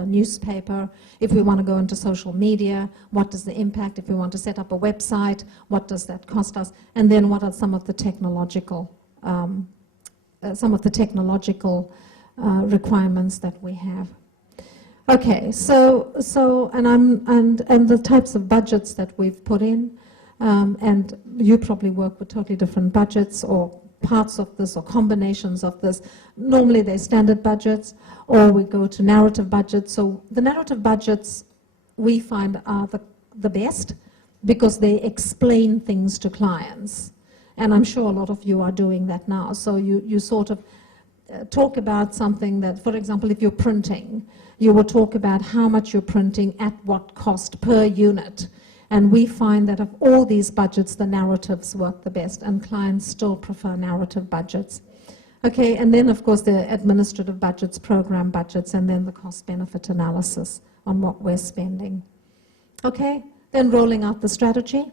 a newspaper, if we want to go into social media, what does the impact, if we want to set up a website, what does that cost us, and then what are some of the technological requirements that we have. Okay, so and the types of budgets that we've put in, and you probably work with totally different budgets or parts of this or combinations of this. Normally they're standard budgets, or we go to narrative budgets. So the narrative budgets we find are the best because they explain things to clients. And I'm sure a lot of you are doing that now. So you sort of talk about something that, for example, if you're printing, you will talk about how much you're printing at what cost per unit. And we find that of all these budgets, the narratives work the best, and clients still prefer narrative budgets. Okay, and then of course the administrative budgets, program budgets, and then the cost-benefit analysis on what we're spending. Okay, then rolling out the strategy,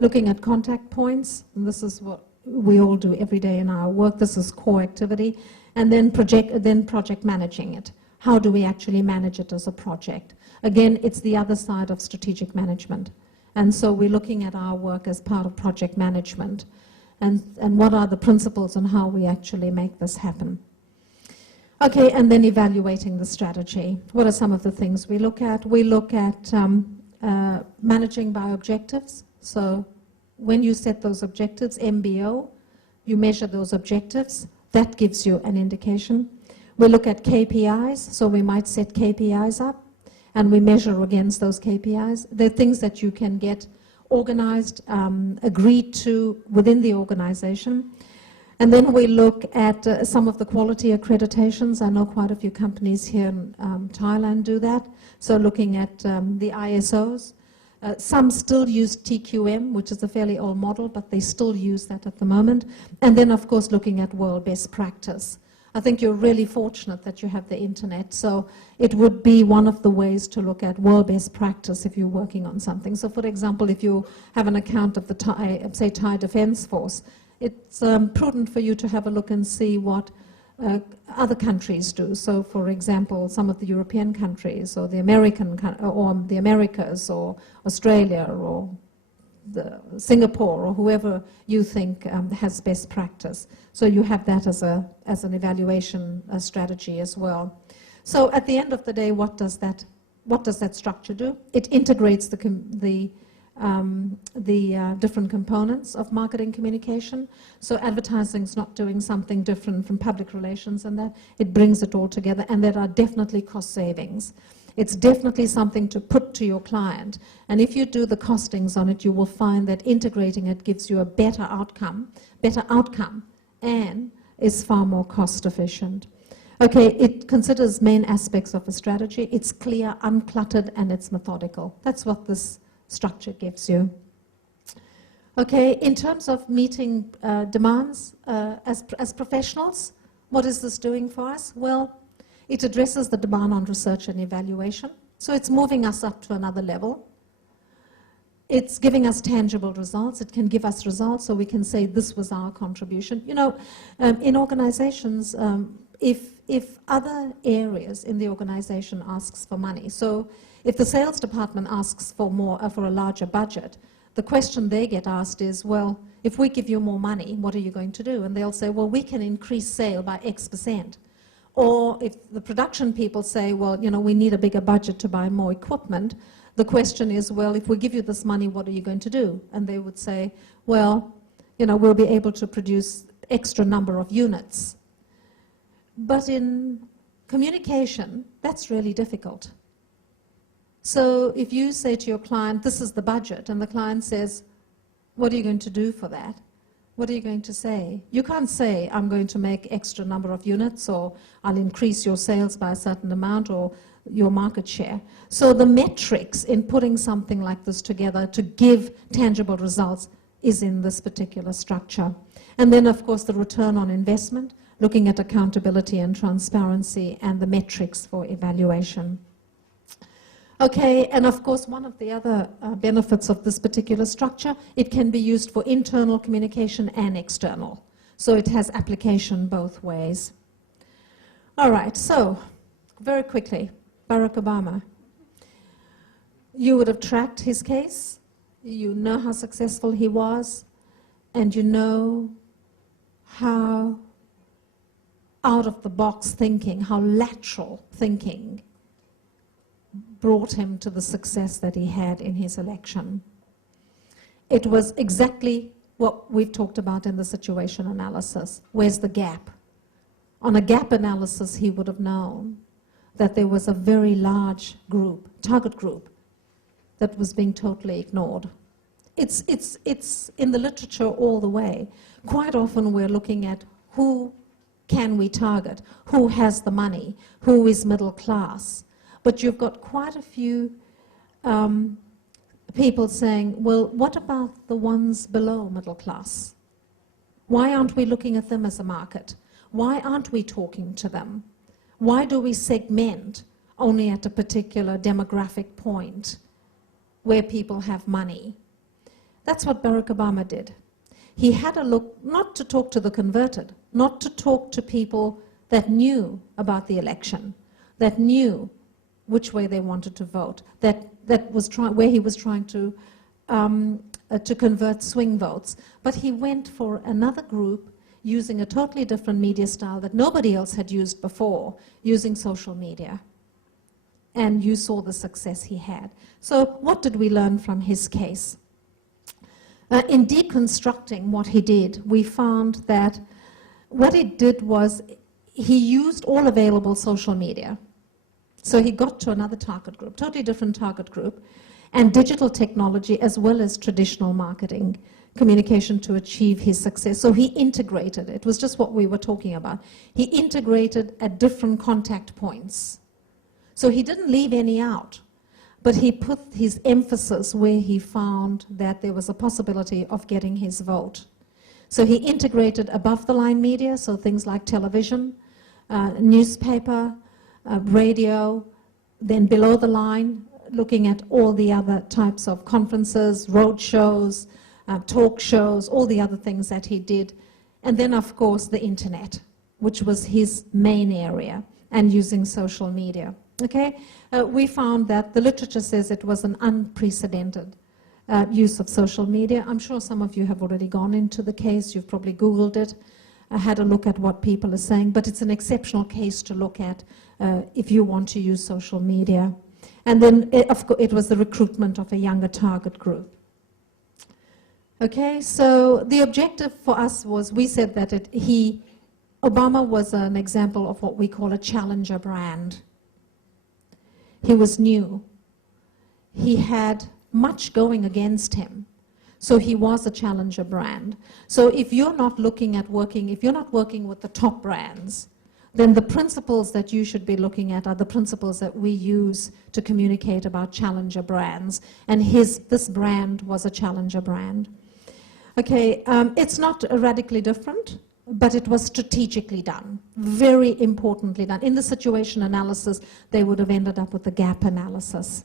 looking at contact points, and this is what we all do every day in our work. This is core activity. And then project managing it. How do we actually manage it as a project? Again, it's the other side of strategic management. And so we're looking at our work as part of project management. And what are the principles on how we actually make this happen? Okay, and then evaluating the strategy. What are some of the things we look at? We look at managing by objectives. So when you set those objectives, MBO, you measure those objectives. That gives you an indication. We look at KPIs, so we might set KPIs up, and we measure against those KPIs. They're things that you can get organized, agreed to within the organization. And then we look at some of the quality accreditations. I know quite a few companies here in Thailand do that. So looking at the ISOs. Some still use TQM, which is a fairly old model, but they still use that at the moment. And then, of course, looking at world best practice. I think you're really fortunate that you have the internet. So it would be one of the ways to look at world best practice if you're working on something. So, for example, if you have an account of the Thai Defense Force, it's prudent for you to have a look and see what other countries do. So, for example, some of the European countries, or the Americas, or Australia, or Singapore, or whoever you think has best practice. So you have that as an evaluation strategy as well. So at the end of the day, what does that structure do? It integrates the different components of marketing communication. So advertising is not doing something different from public relations, and that it brings it all together, and there are definitely cost savings. It's definitely something to put to your client, and if you do the costings on it, you will find that integrating it gives you a better outcome, and is far more cost efficient. Okay, it considers main aspects of a strategy. It's clear, uncluttered, and it's methodical. That's what this structure gives you. Okay, in terms of meeting demands as professionals, what is this doing for us? Well, it addresses the demand on research and evaluation. So it's moving us up to another level. It's giving us tangible results. It can give us results so we can say this was our contribution. You know, in organizations, if other areas in the organization asks for money, so if the sales department asks for for a larger budget, the question they get asked is, well, if we give you more money, what are you going to do? And they'll say, well, we can increase sale by X%. Or if the production people say, well, you know, we need a bigger budget to buy more equipment, the question is, well, if we give you this money, what are you going to do? And they would say, well, you know, we'll be able to produce extra number of units. But in communication, that's really difficult. So if you say to your client, this is the budget, and the client says, what are you going to do for that? What are you going to say? You can't say, I'm going to make extra number of units, or I'll increase your sales by a certain amount, or your market share. So the metrics in putting something like this together to give tangible results is in this particular structure. And then, of course, the return on investment, looking at accountability and transparency and the metrics for evaluation. Okay, and of course, one of the other benefits of this particular structure, it can be used for internal communication and external. So it has application both ways. All right, so very quickly, Barack Obama. You would have tracked his case, you know how successful he was, and you know how out-of-the-box thinking, how lateral thinking brought him to the success that he had in his election. It was exactly what we've talked about in the situation analysis. Where's the gap? On a gap analysis, he would have known that there was a very large group, target group, that was being totally ignored. It's in the literature all the way. Quite often we're looking at who can we target, who has the money, who is middle class. But you've got quite a few people saying, well, what about the ones below middle class? Why aren't we looking at them as a market? Why aren't we talking to them? Why do we segment only at a particular demographic point where people have money? That's what Barack Obama did. He had a look, not to talk to the converted, not to talk to people that knew about the election, that knew which way they wanted to vote, where he was trying to convert swing votes. But he went for another group using a totally different media style that nobody else had used before, using social media. And you saw the success he had. So what did we learn from his case? In deconstructing what he did, we found that what he did was he used all available social media. So he got to another target group, totally different target group, and digital technology as well as traditional marketing communication to achieve his success. So he integrated it. It was just what we were talking about. He integrated at different contact points. So he didn't leave any out, but he put his emphasis where he found that there was a possibility of getting his vote. So he integrated above the line media, so things like television, newspaper, radio, then below the line, looking at all the other types of conferences, road shows, talk shows, all the other things that he did. And then, of course, the internet, which was his main area, and using social media. Okay? We found that the literature says it was an unprecedented use of social media. I'm sure some of you have already gone into the case. You've probably Googled it, had a look at what people are saying, but it's an exceptional case to look at if you want to use social media. And then, of course, it was the recruitment of a younger target group. Okay, so the objective for us was, we said that Obama was an example of what we call a challenger brand. He was new. He had much going against him. So he was a challenger brand. So if you're not looking at if you're not working with the top brands, then the principles that you should be looking at are the principles that we use to communicate about challenger brands. And this brand was a challenger brand. Okay, it's not radically different, but it was strategically done, very importantly done. In the situation analysis, they would have ended up with the gap analysis.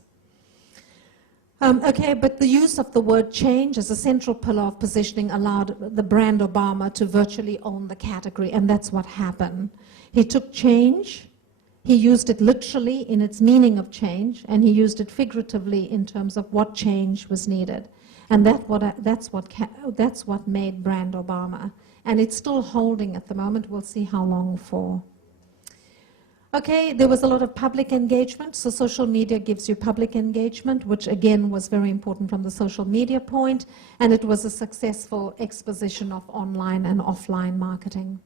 Okay, but the use of the word change as a central pillar of positioning allowed the brand Obama to virtually own the category, and that's what happened. He took change, he used it literally in its meaning of change, and he used it figuratively in terms of what change was needed. And that's what made brand Obama. And it's still holding at the moment. We'll see how long for. Okay, there was a lot of public engagement. So social media gives you public engagement, which again was very important from the social media point. And it was a successful exposition of online and offline marketing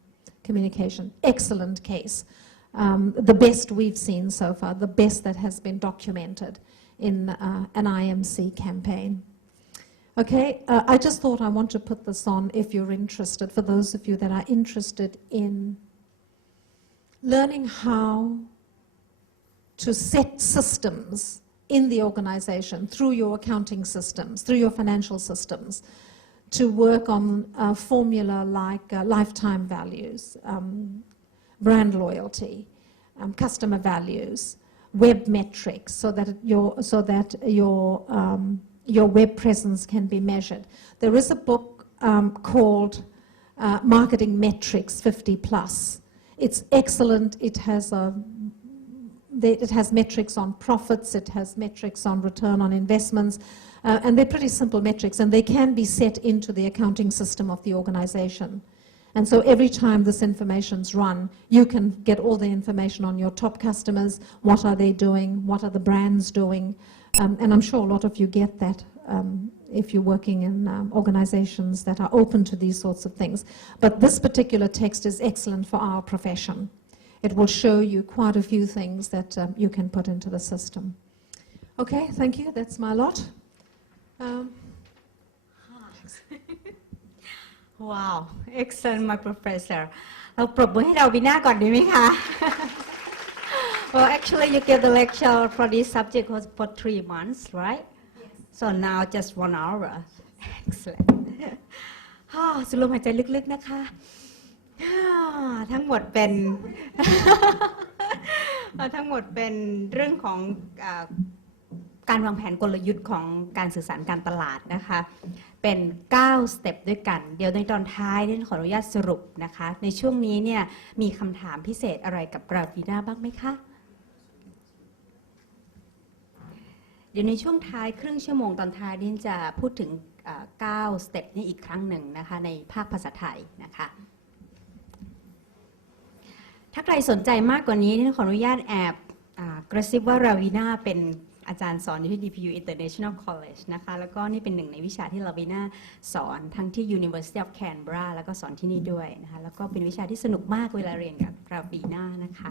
communication. Excellent case. The best we've seen so far, the best that has been documented in an IMC campaign. Okay, I just thought I want to put this on if you're interested, for those of you that are interested in learning how to set systems in the organization through your accounting systems, through your financial systems, to work on a formula like lifetime values, brand loyalty, customer values, web metrics, so that your web presence can be measured. There is a book called Marketing Metrics 50+. It's excellent. It has a it has metrics on profits, it has metrics on return on investments, and they're pretty simple metrics, and they can be set into the accounting system of the organization. And so every time this information's run, you can get all the information on your top customers, what are they doing, what are the brands doing, and I'm sure a lot of you get that if you're working in organizations that are open to these sorts of things. But this particular text is excellent for our profession. It will show you quite a few things that you can put into the system. Okay, thank you. That's my lot. Wow, excellent, my professor. เราปรบมือให้เราวีน่าก่อนดีไหมคะ Well, actually, you gave the lecture for this subject was for 3 months, right? Yes. So now just 1 hour. Excellent. สูดลมหายใจลึกๆนะคะทั้งหมดเป็นเรื่องของการวางแผนกลยุทธ์ของการสื่อสารการตลาดนะคะเป็น9สเต็ปด้วยกันเดี๋ยวในตอนท้ายขออนุญาตสรุปนะคะในช่วงนี้เนี่ยมีคำถามพิเศษอะไรกับราวีน่าบ้างไหมคะเดี๋ยวในช่วงท้ายครึ่งชั่วโมงตอนท้ายนี่จะพูดถึง9สเต็ปนี้อีกครั้งหนึ่งนะคะในภาคภาษาไทยนะคะถ้าใครสนใจมากกว่านี้ขออนุญาตแอบกระซิบว่าราวีน่าเป็นอาจารย์สอนอยู่ที่ DPU International College นะคะแล้วก็นี่เป็นหนึ่งในวิชาที่ราวีน่าสอนทั้งที่ University of Canberra แล้วก็สอนที่นี่ด้วยนะคะแล้วก็เป็นวิชาที่สนุกมากเวลาเรียนกับราวีน่านะคะ